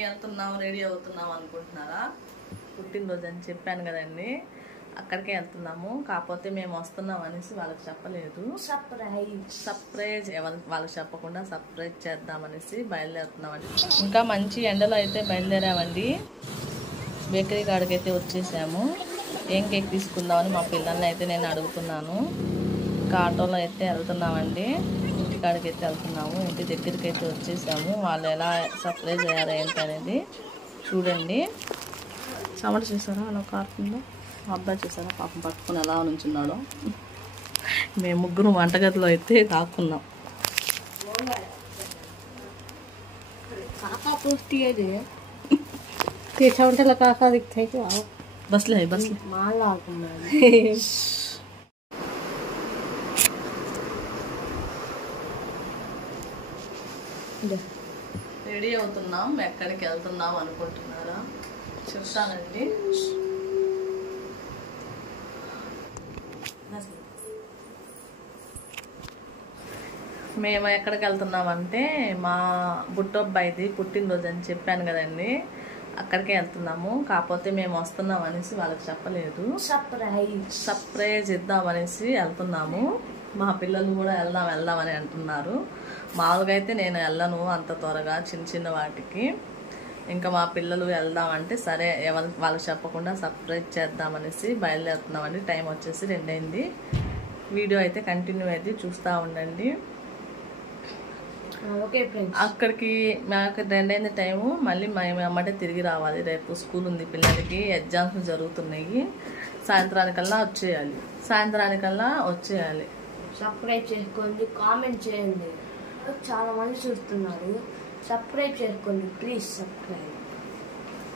వెళ్తున్నాం రెడీ అవుతున్నాం అనుకుంటున్నారా? పుట్టినరోజు అని చెప్పాను కదండి, అక్కడికే వెళ్తున్నాము. కాకపోతే మేము వస్తున్నాం అనేసి వాళ్ళకి చెప్పలేదు. సర్ప్రైజ్ వాళ్ళకి చెప్పకుండా సర్ప్రైజ్ చేద్దామనేసి బయలుదేరుతున్నామండి. ఇంకా మంచి ఎండలో అయితే బయలుదేరామండి. బేకరీ కాడికి అయితే వచ్చేసాము. ఏం కేక్ తీసుకుందామని మా పిల్లల్ని అయితే నేను అడుగుతున్నాను. ఇంకా ఆటోలో అయితే వెళ్తున్నామండి. ఇంటికాడికి అయితే వెళ్తున్నాము. ఇంటి దగ్గరికి అయితే వచ్చేసాము. వాళ్ళు ఎలా సర్ప్రైజ్ అయ్యారు ఏంటి అనేది చూడండి. చెమట చూసారా అలా కారుతుందో? మా అబ్బాయి చూసారా పాపం పట్టుకుని ఎలా నుంచున్నాడో. మేము ముగ్గురు వంటగదిలో అయితే దాక్కున్నాం. బస్లే బస్లే రెడీ అవుతున్నాం. ఎక్కడికి వెళ్తున్నాం అనుకుంటున్నారా? చెప్తానండి. మేము ఎక్కడికి వెళ్తున్నామంటే మా బుట్టబ్బాయిది పుట్టినరోజు అని చెప్పాను కదండి, అక్కడికే వెళ్తున్నాము. కాకపోతే మేము వస్తున్నాం అనేసి వాళ్ళకి చెప్పలేదు. సర్ప్రైజ్ ఇద్దామనేసి వెళ్తున్నాము. మా పిల్లలు కూడా వెళ్దాం అని అంటున్నారు. మామూలుగా అయితే నేను వెళ్ళను అంత త్వరగా చిన్న చిన్న వాటికి. ఇంకా మా పిల్లలు వెళ్దామంటే సరే వాళ్ళకి చెప్పకుండా సర్ప్రైజ్ చేద్దామనేసి బయలుదేరుతున్నామండి. టైం వచ్చేసి 2 అయింది. వీడియో అయితే కంటిన్యూ అయితే చూస్తూ ఉండండి. అక్కడికి మాకు 2 అయింది టైము. మళ్ళీ మేము అమ్మటే తిరిగి రావాలి. రేపు స్కూల్ ఉంది పిల్లలకి, ఎగ్జామ్స్ జరుగుతున్నాయి. సాయంత్రానికల్లా వచ్చేయాలి. సబ్స్క్రైబ్ చేసుకోండి, కామెంట్ చేయండి. చాలా మంది చూస్తున్నారు. సబ్స్క్రైబ్ చేసుకోండి ప్లీజ్.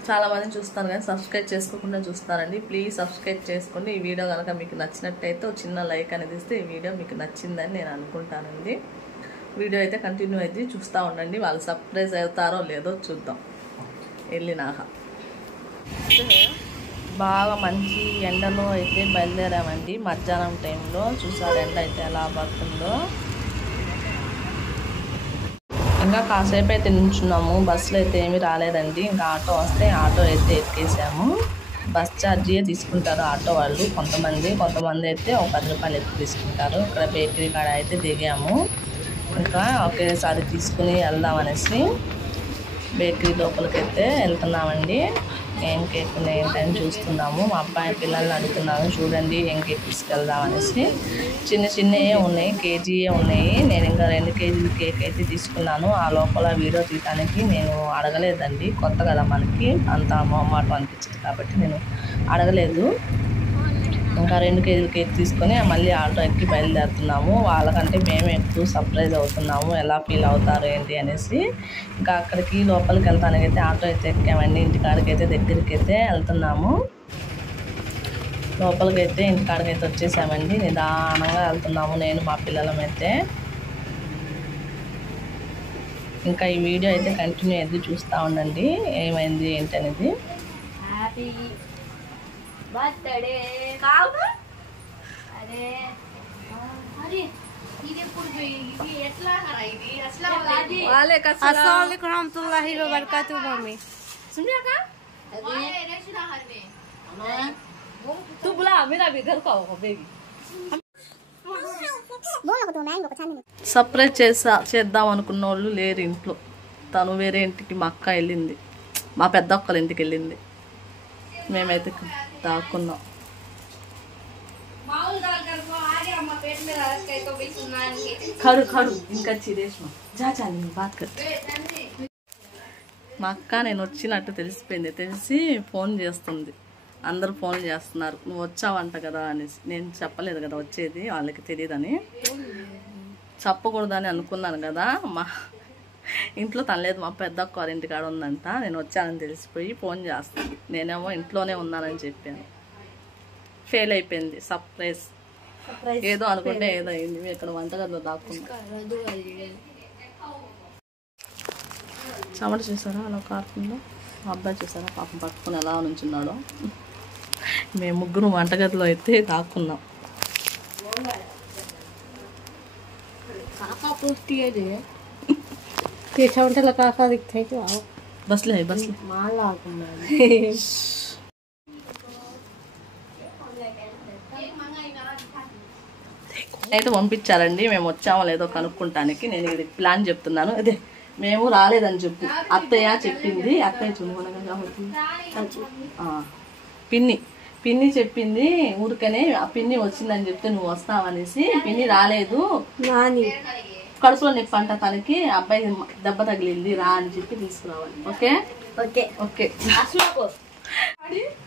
చాలా మంది చూస్తారు కానీ సబ్స్క్రైబ్ చేసుకోకుండా చూస్తారండి. ప్లీజ్ సబ్స్క్రైబ్ చేసుకోండి. ఈ వీడియో కనుక మీకు నచ్చినట్టయితే ఒక చిన్న లైక్ అనేది ఇస్తే ఈ వీడియో మీకు నచ్చిందని నేను అనుకుంటానండి. వీడియో అయితే కంటిన్యూ అయితే చూస్తూ ఉండండి. వాళ్ళు సర్ప్రైజ్ అవుతారో లేదో చూద్దాం. వెళ్ళినాక బాగా మంచి ఎండలో అయితే బయలుదేరామండి. మధ్యాహ్నం టైంలో చూసారు ఎండ అయితే ఎలా పడుతుందో. ఇంకా కాసేపు అయితే నిల్చున్నాము. బస్సులో అయితే ఏమీ రాలేదండి. ఇంకా ఆటో వస్తే ఆటో అయితే ఎక్కేసాము. బస్ ఛార్జీ తీసుకుంటారు ఆటో వాళ్ళు. కొంతమంది అయితే ఒక 10 రూపాయలు ఎక్కువ తీసుకుంటారు. ఇక్కడ బేకరీ కాడ అయితే దిగాము. ఇంకా ఒకేసారి తీసుకుని వెళ్దామనేసి బేకరీ లోపలికి అయితే వెళ్తున్నామండి. ఏం కేక్ ఏంటని చూస్తున్నాము. మా అబ్బాయి పిల్లల్ని అడుగుతున్నాను, చూడండి ఏం కేక్ తీసుకెళ్దామనేసి. చిన్నవే ఉన్నాయి, కేజీయే ఉన్నాయి. నేను ఇంకా 2 కేజీల కేక్ అయితే తీసుకున్నాను. ఆ లోపల వీడియో తీయడానికి నేను అడగలేదండి. కొత్త కదా మనకి, అంత మొహమాటం అనిపించింది కాబట్టి నేను అడగలేదు. ఇంకా 2 కేజీల కేక్ తీసుకొని మళ్ళీ ఆటో ఎక్కి బయలుదేరుతున్నాము. వాళ్ళకంటే మేము ఎక్కువ సర్ప్రైజ్ అవుతున్నాము. ఎలా ఫీల్ అవుతారు ఏంటి అనేసి. ఇంకా అక్కడికి లోపలికి వెళ్తానికైతే ఆటో అయితే ఎక్కామండి. ఇంటికాడికి అయితే దగ్గరికి అయితే వెళ్తున్నాము. లోపలికి అయితే ఇంటికాడికి అయితే వచ్చేసామండి. నిదానంగా వెళ్తున్నాము నేను మా పిల్లలమైతే. ఇంకా ఈ వీడియో అయితే కంటిన్యూ అయితే చూస్తూ ఉండండి ఏమైంది ఏంటి అనేది. హ్యాపీ బర్త్డే కాదు. అరే ఇది ఎప్పుడు ఇది ఎట్లా ఇది అసలు अस्सलामुअलैकुम रहमतुल्लाहि व बरकातहू मम्मी सुनिए का तू बुला मेरा भी घर का होगा बेबी. సర్ప్రైజ్ చేద్దాం అనుకున్న వాళ్ళు లేరు ఇంట్లో. తను వేరే ఇంటికి మా అక్క వెళ్ళింది, మా పెద్ద అక్కల ఇంటికి వెళ్ళింది. మేమైతే దాక్కున్నాం. ఖడు ఇంకా చిరేష్మా జాచాలి బాత్ కర్. మా అక్క నేను వచ్చినట్టు తెలిసి ఫోన్ చేస్తుంది. అందరూ ఫోన్ చేస్తున్నారు, నువ్వు వచ్చావంట కదా అనేసి. నేను చెప్పలేదు కదా వచ్చేది, వాళ్ళకి తెలియదని చెప్పకూడదని అనుకున్నాను కదా. మా ఇంట్లో తనలేదు, మా పెద్ద అక్క వారి ఇంటికాడ ఉందంట. నేను వచ్చానని తెలిసిపోయి ఫోన్ చేస్తాను. నేనేమో ఇంట్లోనే ఉన్నానని చెప్పాను. ఫెయిల్ అయిపోయింది సర్ప్రైజ్. ఏదో అనుకుంటే ఏదో అయింది. ఇక్కడ వంటగదిలో దాక్కున్నా. చెమట చూసారా అలా కారుతుందో? మా అబ్బాయి చూసారా పాపం పట్టుకుని ఎలా నుంచున్నాడో. మేము ముగ్గురు వంటగదిలో అయితే దాక్కున్నాం. काका पूछती है जे तेछा उनसे लगा का दिखता है कि आओ బస్లే బస్లే అయితే పంపించారండి. మేము వచ్చామో లేదో కనుక్కుంటానికి. నేను ఇది ప్లాన్ చెప్తున్నాను. అదే మేము రాలేదని చెప్పు. అత్తయ్య చెప్పింది. అత్తయ్య పిన్ని చెప్పింది. ఊరికనే ఆ పిన్ని వచ్చిందని చెప్తే నువ్వు వస్తావనేసి. పిన్ని రాలేదు, కడుపులో నొప్పి అంట తనకి, అబ్బాయి దెబ్బ తగిలింది, రా అని చెప్పి తీసుకురావాలి. Okay okay okay.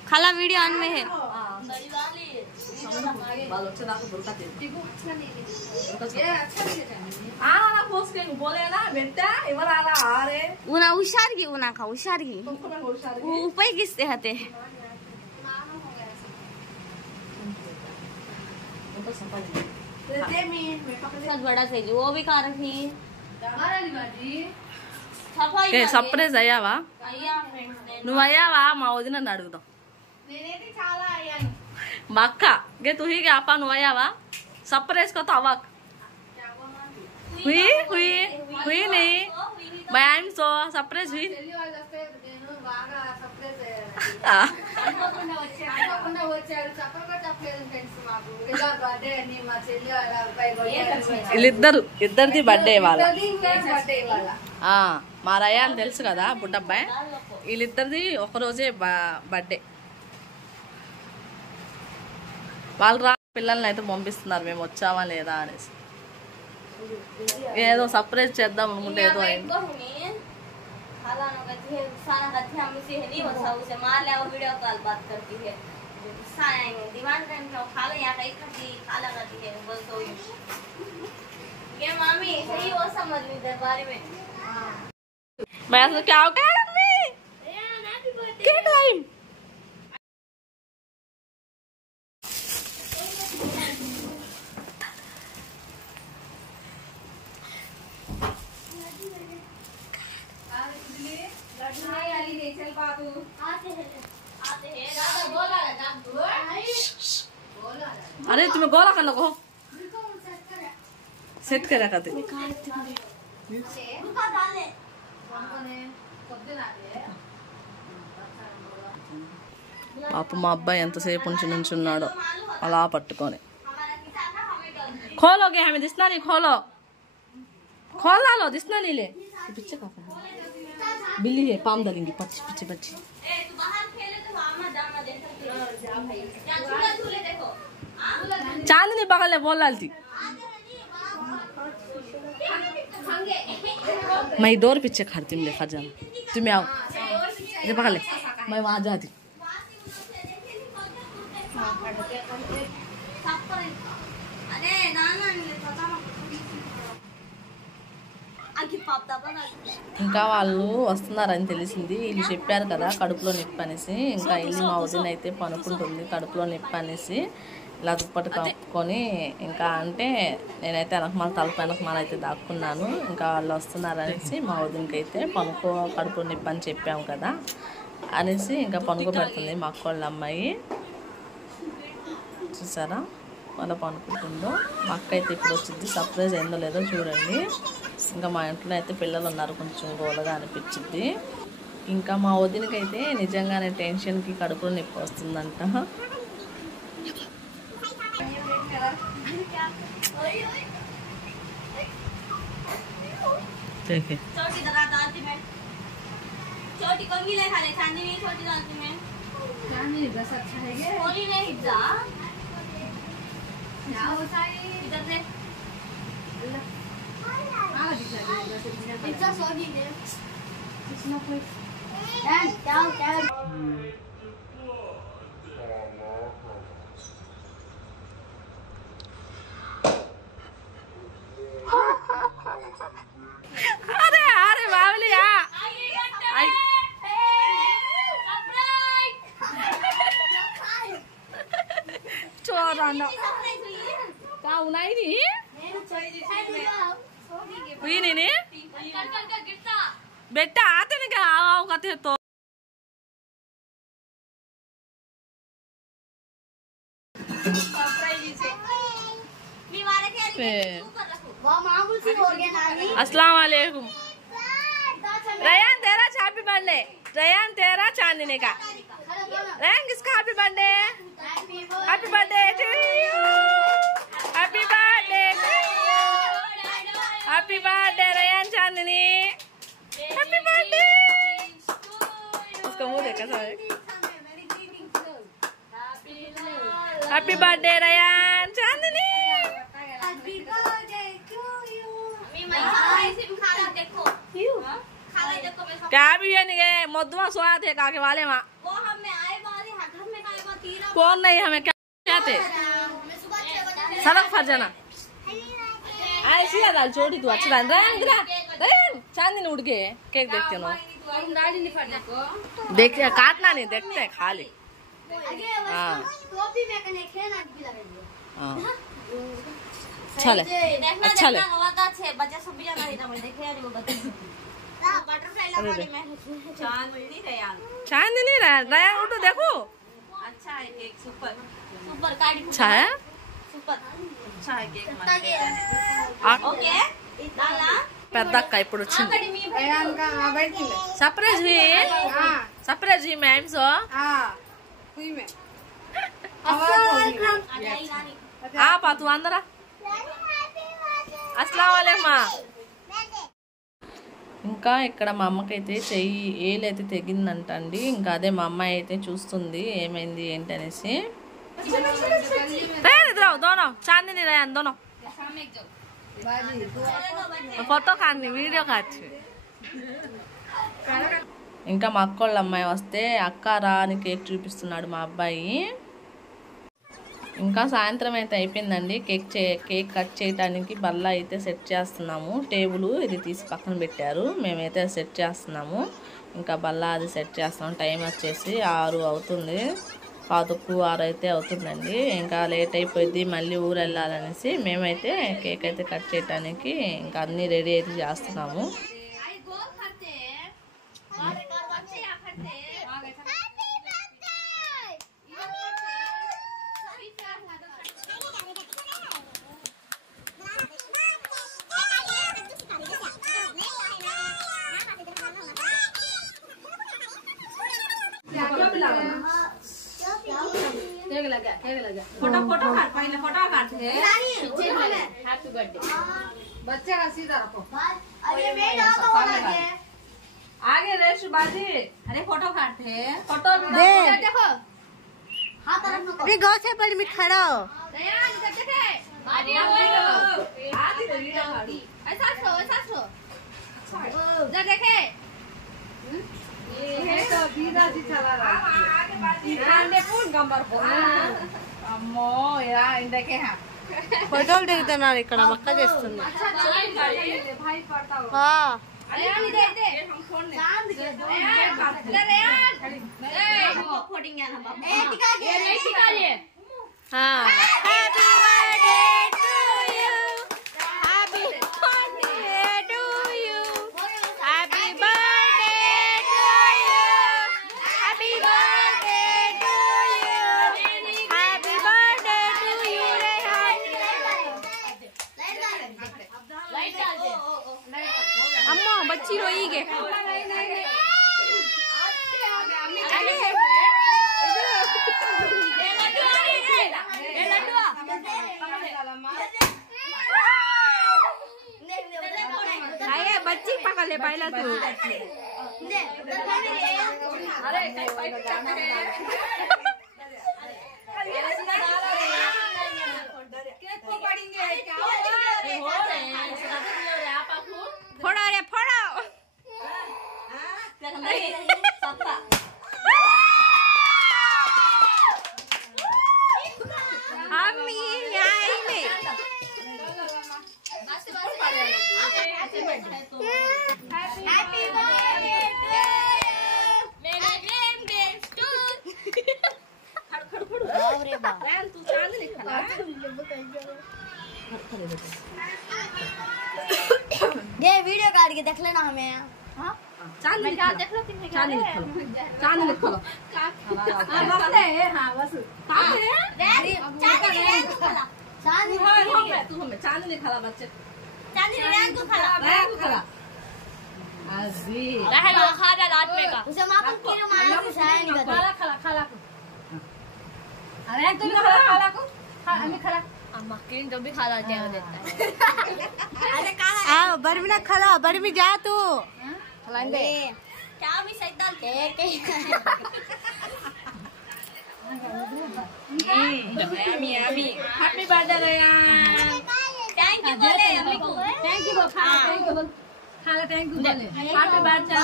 खाला वीडियो ऑन में है। उना हुशार की उना का हुशार की ऊपर किससे हते बहुत बड़ा साइज वो भी खा रखी। సర్ప్రైజ్ అయ్యావా? నువ్వు అయ్యావా? మా వదిన అడుగుదాం. మా అక్క గే తు హీ आपा నువ్వు అయ్యావా? సర్ప్రైజ్ को तो अवाक हुई हुई हुई नहीं मैं आई एम सो सरप्राइज हुई। ఇద్దరిది బర్త్డే వాళ్ళ. మా రయ్య అని తెలుసు కదా బుడ్డబ్బాయి. వీళ్ళిద్దరిది ఒకరోజే బర్త్డే. వాళ్ళు పిల్లల్ని అయితే పంపిస్తున్నారు మేము వచ్చామా లేదా అనేసి. ఏదో సర్ప్రైజ్ చేద్దాం అనుకుంటే ఏదో అయింది. मैं क्या हो गया क्या टाइम अरे तुम्हें गोला कर लो सेट कर रखा थे। పాప మా అబ్బాయి ఎంతసేపు నుంచున్నాడో అలా పట్టుకొని. खोलो गया हमें दिसना नहीं खोलो खोल डालो दिसना नहीं ले पीछे का बिल्ली है पाम डालेंगी पीछे पीछे बच्ची चांदनी बगल में बोल डालती मैं इधर पीछे खड़ती हूँ लेकर जाना तुम्हें आओ ये पकड़ ले मैं वहाँ जाती ఇంకా వాళ్ళు వస్తున్నారని తెలిసింది. వీళ్ళు చెప్పారు కదా కడుపులో నొప్పి అనేసి. ఇంకా వెళ్ళి మా వదిన అయితే పనుకుంటుంది కడుపులో నొప్పి అనేసి. ఇలా దుప్పటి కప్పుకొని ఇంకా అంటే నేనైతే వెనకమాల తలపై వెనకమాల అయితే దాక్కున్నాను. ఇంకా వాళ్ళు వస్తున్నారు అనేసి మా వదినకి అయితే కడుపులో నొప్పి అని చెప్పాము కదా అనేసి ఇంకా పనుకోబెడుతుంది మా అక్క వాళ్ళ అమ్మాయి. చూసారా వాళ్ళ పనుకుంటుందో. మా అక్క అయితే ఇప్పుడు వచ్చింది. సర్ప్రైజ్ అయిందో లేదో చూడండి. ఇంకా మా ఇంట్లో అయితే పిల్లలు ఉన్నారు కొంచెం గోలగా అనిపించింది. ఇంకా మా వదినకైతే నిజంగానే టెన్షన్కి కడుపులో నొప్పి వస్తుందంట. अरे अरे बावलिया चोराना का उनाई नी हुई नहीं बेटा आते नहीं क्या आओ कहते तो अस्सलाम वालेकुम रयान तेरा हैप्पी बर्थडे। रयान तेरा चांदनी का। रयान किसका happy birthday? Happy birthday to you. Happy birthday to you. Happy birthday Ryan Chandni. Happy birthday. उसका मुंह देखा सारे। Happy birthday Ryan Chandni. क्या भी है नहीं गए मधुआ सोया थे काके वाले वहाँ कौन नहीं हमें क्या थे सड़क फट जाना आए सीधा दाल छोड़ी तू अच्छा दाल रैन चांदनी उड़ गए केक देखते हो देखते काटना नहीं देखते खाली चले अच्छा ले चांदनी रयान उठो देखो अच्छा है केक सुपर सुपर अच्छा है सुपर अच्छा है केक ओके పెద్దక్క ఇప్పుడు వచ్చింది సర్ప్రైజ్ हुई सरप्राइज हुई मैम सो आप तू अंदर अस्सलाम वालेकुम ఇంకా ఇక్కడ మా అమ్మకైతే చెయ్యి ఏలైతే తెగిందంట అండి. ఇంకా అదే మా అమ్మాయి అయితే చూస్తుంది ఏమైంది ఏంటి అనేసి. చాందిని రయాన్ దోనో ఫోటో కానీ వీడియో కాచి. ఇంకా మా అక్కోళ్ళ అమ్మాయి వస్తే అక్క రా అని కేక్ చూపిస్తున్నాడు మా అబ్బాయి. ఇంకా సాయంత్రం అయితే అయిపోయిందండి. కేక్ కట్ చేయడానికి బల్ల అయితే సెట్ చేస్తున్నాము. టేబుల్ ఇది తీసి పక్కన పెట్టారు, మేమైతే సెట్ చేస్తున్నాము. ఇంకా బల్ల అది సెట్ చేస్తున్నాం. టైం వచ్చేసి 6 అవుతుంది, 5:15 అయితే అవుతుందండి. ఇంకా లేట్ అయిపోయింది, మళ్ళీ ఊరు వెళ్ళాలనేసి మేమైతే కేక్ అయితే కట్ చేయడానికి ఇంకా అన్నీ రెడీ అయితే చేస్తున్నాము. फोटो काट पहले फोटो काट हैप्पी बर्थडे बच्चे का सीधा रखो। अरे आगे रेश बाजी। अरे फोटो काटते फोटो देखो अभी गाँव से पहले मैं खड़ा हो ऐसा देखे అమ్మో ఇలా ఇందకే ఫోటోలు దిగుతున్నారు ఇక్కడ మక్క చేస్తుంది. अम्मा बच्ची रोई गे बच्ची पकड़ ले पहला तू। अरे फोड़ो रे फोड़ो अम्मी आएंगे हैप्पी बर्थडे मेरा ड्रीम डेज टू खड़ रे बा तू चांद लिखा ये वीडियो काट के देख लेना हमें। हां चांद लिख देख लो कितने चांद लिख लो चांद लिख लो हां बस है हां बस चांद रैंक को खला चांद तू हमें चांद लिखा ला बच्चे चांद रैंक को खला उसे मापन किलो मार के साइन कर खाला को अरे तुम खाला को हमें खाला अम्मा किन जो भी खाला देगा देता है अरे आ बर्मी ना खाला बर्मी जा तू खलाएंगे क्या भी सही डाल के yummy yummy happy birthday Ryan thank you बोले अम्मी को थैंक यू बोल थैंक यू बोल खाला थैंक यू बोले हैप्पी बर्थडे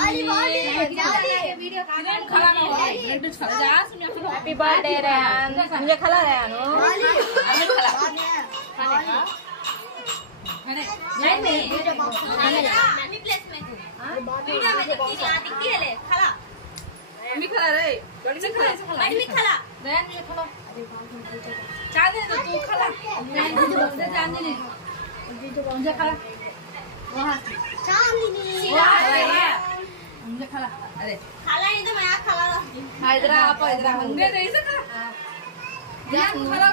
वीडियो खाला हैप्पी बर्थडे रेयान मुझे खाला रेयान मम्मी प्लेस में वीडियो में दिखती है ले खाला मी खाला रे गड़ी से खाला मम्मी खाला रेयान ये खाला चांदनी तो तू खाला चांदनी मुझे खाला चांदनी मुझे खाला अरे खाला नहीं तो मैं खाला इधर आप इधर होंगे तो इसे खाला खाला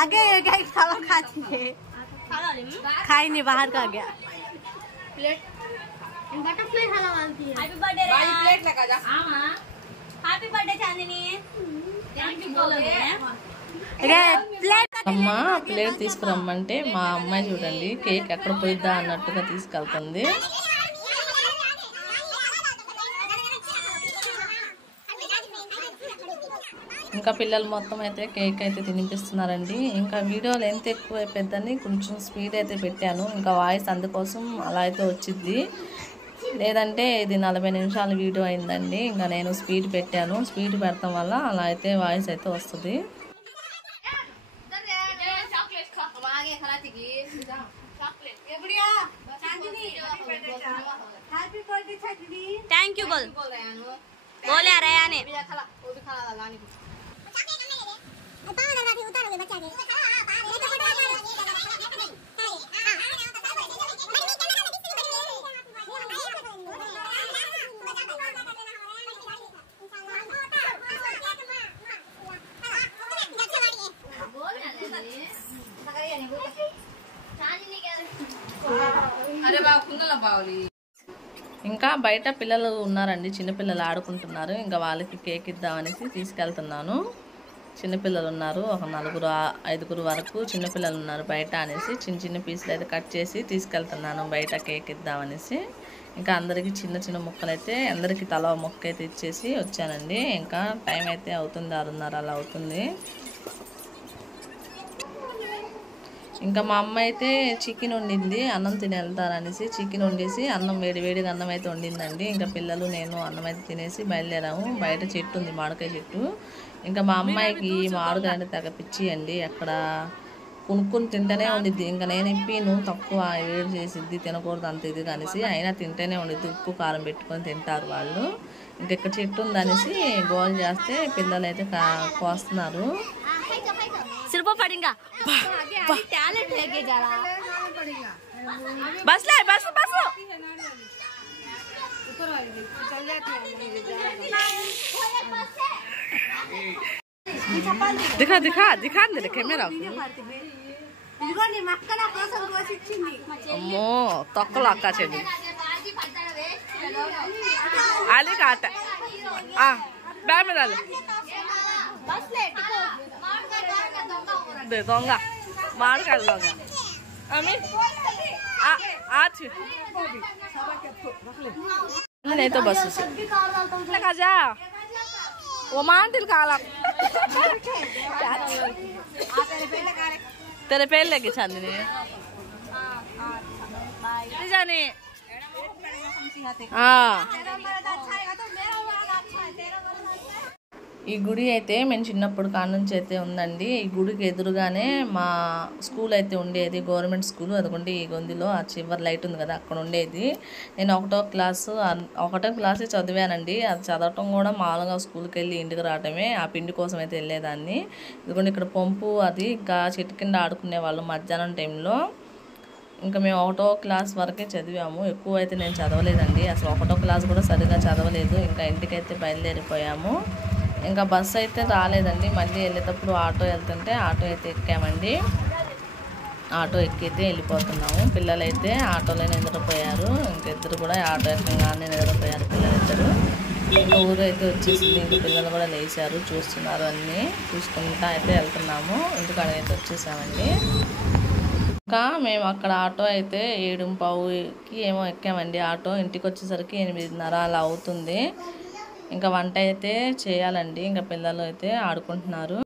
आगे क्या खाला खाती है खाला खाई नहीं बाहर का गया प्लेट बटरफ्लाई खाला मांगती है हैप्पी बर्थडे बाई प्लेट लगा जा happy birthday Chandni thank you बोले प्लेट అమ్మ ప్లేట్ తీసుకురమ్మంటే మా అమ్మాయి చూడండి కేక్ ఎక్కడ పోయిద్దా అన్నట్టుగా తీసుకెళ్తుంది. ఇంకా పిల్లలు మొత్తం అయితే కేక్ అయితే తినిపిస్తున్నారండి. ఇంకా వీడియో లెంత్ ఎక్కువ అయిపోద్దని కొంచెం స్పీడ్ అయితే పెట్టాను. ఇంకా వాయిస్ అందుకోసం అలా అయితే వచ్చింది, లేదంటే ఇది 40 నిమిషాల వీడియో అయిందండి. ఇంకా నేను స్పీడ్ పెట్టాను, స్పీడ్ పెడతాం వల్ల అలా అయితే వాయిస్ అయితే వస్తుంది. थैंक यू बोल बोले रया ने ఇంకా బయట పిల్లలు ఉన్నారండి, చిన్నపిల్లలు ఆడుకుంటున్నారు. ఇంకా వాళ్ళకి కేక్ ఇద్దామనేసి తీసుకెళ్తున్నాను. చిన్నపిల్లలు ఉన్నారు, ఒక 4-5 వరకు చిన్నపిల్లలు ఉన్నారు బయట అనేసి చిన్న చిన్న పీసులు అయితే కట్ చేసి తీసుకెళ్తున్నాను బయట కేక్ ఇద్దామనేసి. ఇంకా అందరికీ చిన్న చిన్న ముక్కలు అయితే అందరికీ తల ముక్క అయితే ఇచ్చేసి వచ్చానండి. ఇంకా టైం అయితే అవుతుంది, 6:30 అలా అవుతుంది. ఇంకా మా అమ్మ అయితే చికెన్ వండింది, అన్నం తిని వెళ్తారనేసి చికెన్ వండేసి అన్నం వేడిగా అన్నం అయితే వండిందండి. ఇంకా పిల్లలు నేను అన్నం అయితే తినేసి బయలుదేరాము. బయట చెట్టు ఉంది, మామిడికాయ చెట్టు. ఇంకా మా అమ్మాయికి మామిడికాయ అంటే తెగ పిచ్చి అండి, అక్కడ కొనుక్కొని తింటేనే ఉండిద్ది. ఇంకా నేను ఇప్పిను తక్కువ వేడి చేసిద్ది, తినకూడదు అంత ఇది అనేసి, అయినా తింటేనే ఉండిద్ది. ఉప్పు కారం పెట్టుకొని తింటారు వాళ్ళు. ఇంకా ఇక్కడ చెట్టు ఉందనేసి గోల్ చేస్తే పిల్లలు అయితే కోస్తున్నారు. सिर्फ पड़ेगा टैलेंट लेके जा रहा बस ले बस बस दिखा दिखा दिखा दे कैमरा అమ్మో తొక్కలు అక్క చెల్లి ఆలి కాట బ్యాగ్ మీద దొంగ మామిడికాయలు దొంగ నేనైతే బస్సు కాజా ఓ మాంటిల్ కాలా तेरे पेड़ लगे चांदनी जाने ఈ గుడి అయితే మేము చిన్నప్పుడు కాడ నుంచి అయితే ఉందండి. ఈ గుడికి ఎదురుగానే మా స్కూల్ అయితే ఉండేది, గవర్నమెంట్ స్కూల్. అదిగోండి ఈ గొంతులో ఆ చివరి లైట్ ఉంది కదా, అక్కడ ఉండేది. నేను 1వ క్లాసే చదివానండి. అది చదవటం కూడా మామూలుగా స్కూల్కి వెళ్ళి ఇంటికి రావటమే, ఆ పిండి కోసం అయితే వెళ్ళేదాన్ని. ఇదిగోండి ఇక్కడ పంపు అది, ఇంకా చెట్టు కింద ఆడుకునే వాళ్ళు మధ్యాహ్నం టైంలో. ఇంకా మేము 1వ క్లాస్ వరకే చదివాము, ఎక్కువ అయితే నేను చదవలేదండి. అసలు 1వ క్లాస్ కూడా సరిగా చదవలేదు. ఇంకా ఇంటికైతే బయలుదేరిపోయాము. ఇంకా బస్సు అయితే రాలేదండి. మళ్ళీ వెళ్ళేటప్పుడు ఆటో వెళ్తుంటే ఆటో అయితే ఎక్కామండి. ఆటో ఎక్కితే వెళ్ళిపోతున్నాము. పిల్లలైతే ఆటోలోనే నిద్రపోయారు. ఇంకిద్దరు కూడా ఆటో ఎక్కగానే నిద్రపోయారు పిల్లలిద్దరు. ఇంకా ఊరు అయితే వచ్చేసింది. ఇంక పిల్లలు కూడా లేచారు, చూస్తున్నారు. అన్నీ చూసుకుంటా అయితే వెళ్తున్నాము. ఇంటికాడైతే వచ్చేసామండి. ఇంకా మేము అక్కడ ఆటో అయితే 7:15కి ఏమో ఎక్కామండి ఆటో. ఇంటికి వచ్చేసరికి 8:30 అలా అవుతుంది. ఇంకా వంట అయితే చేయాలండి. ఇంకా పిల్లలు అయితే ఆడుకుంటున్నారు.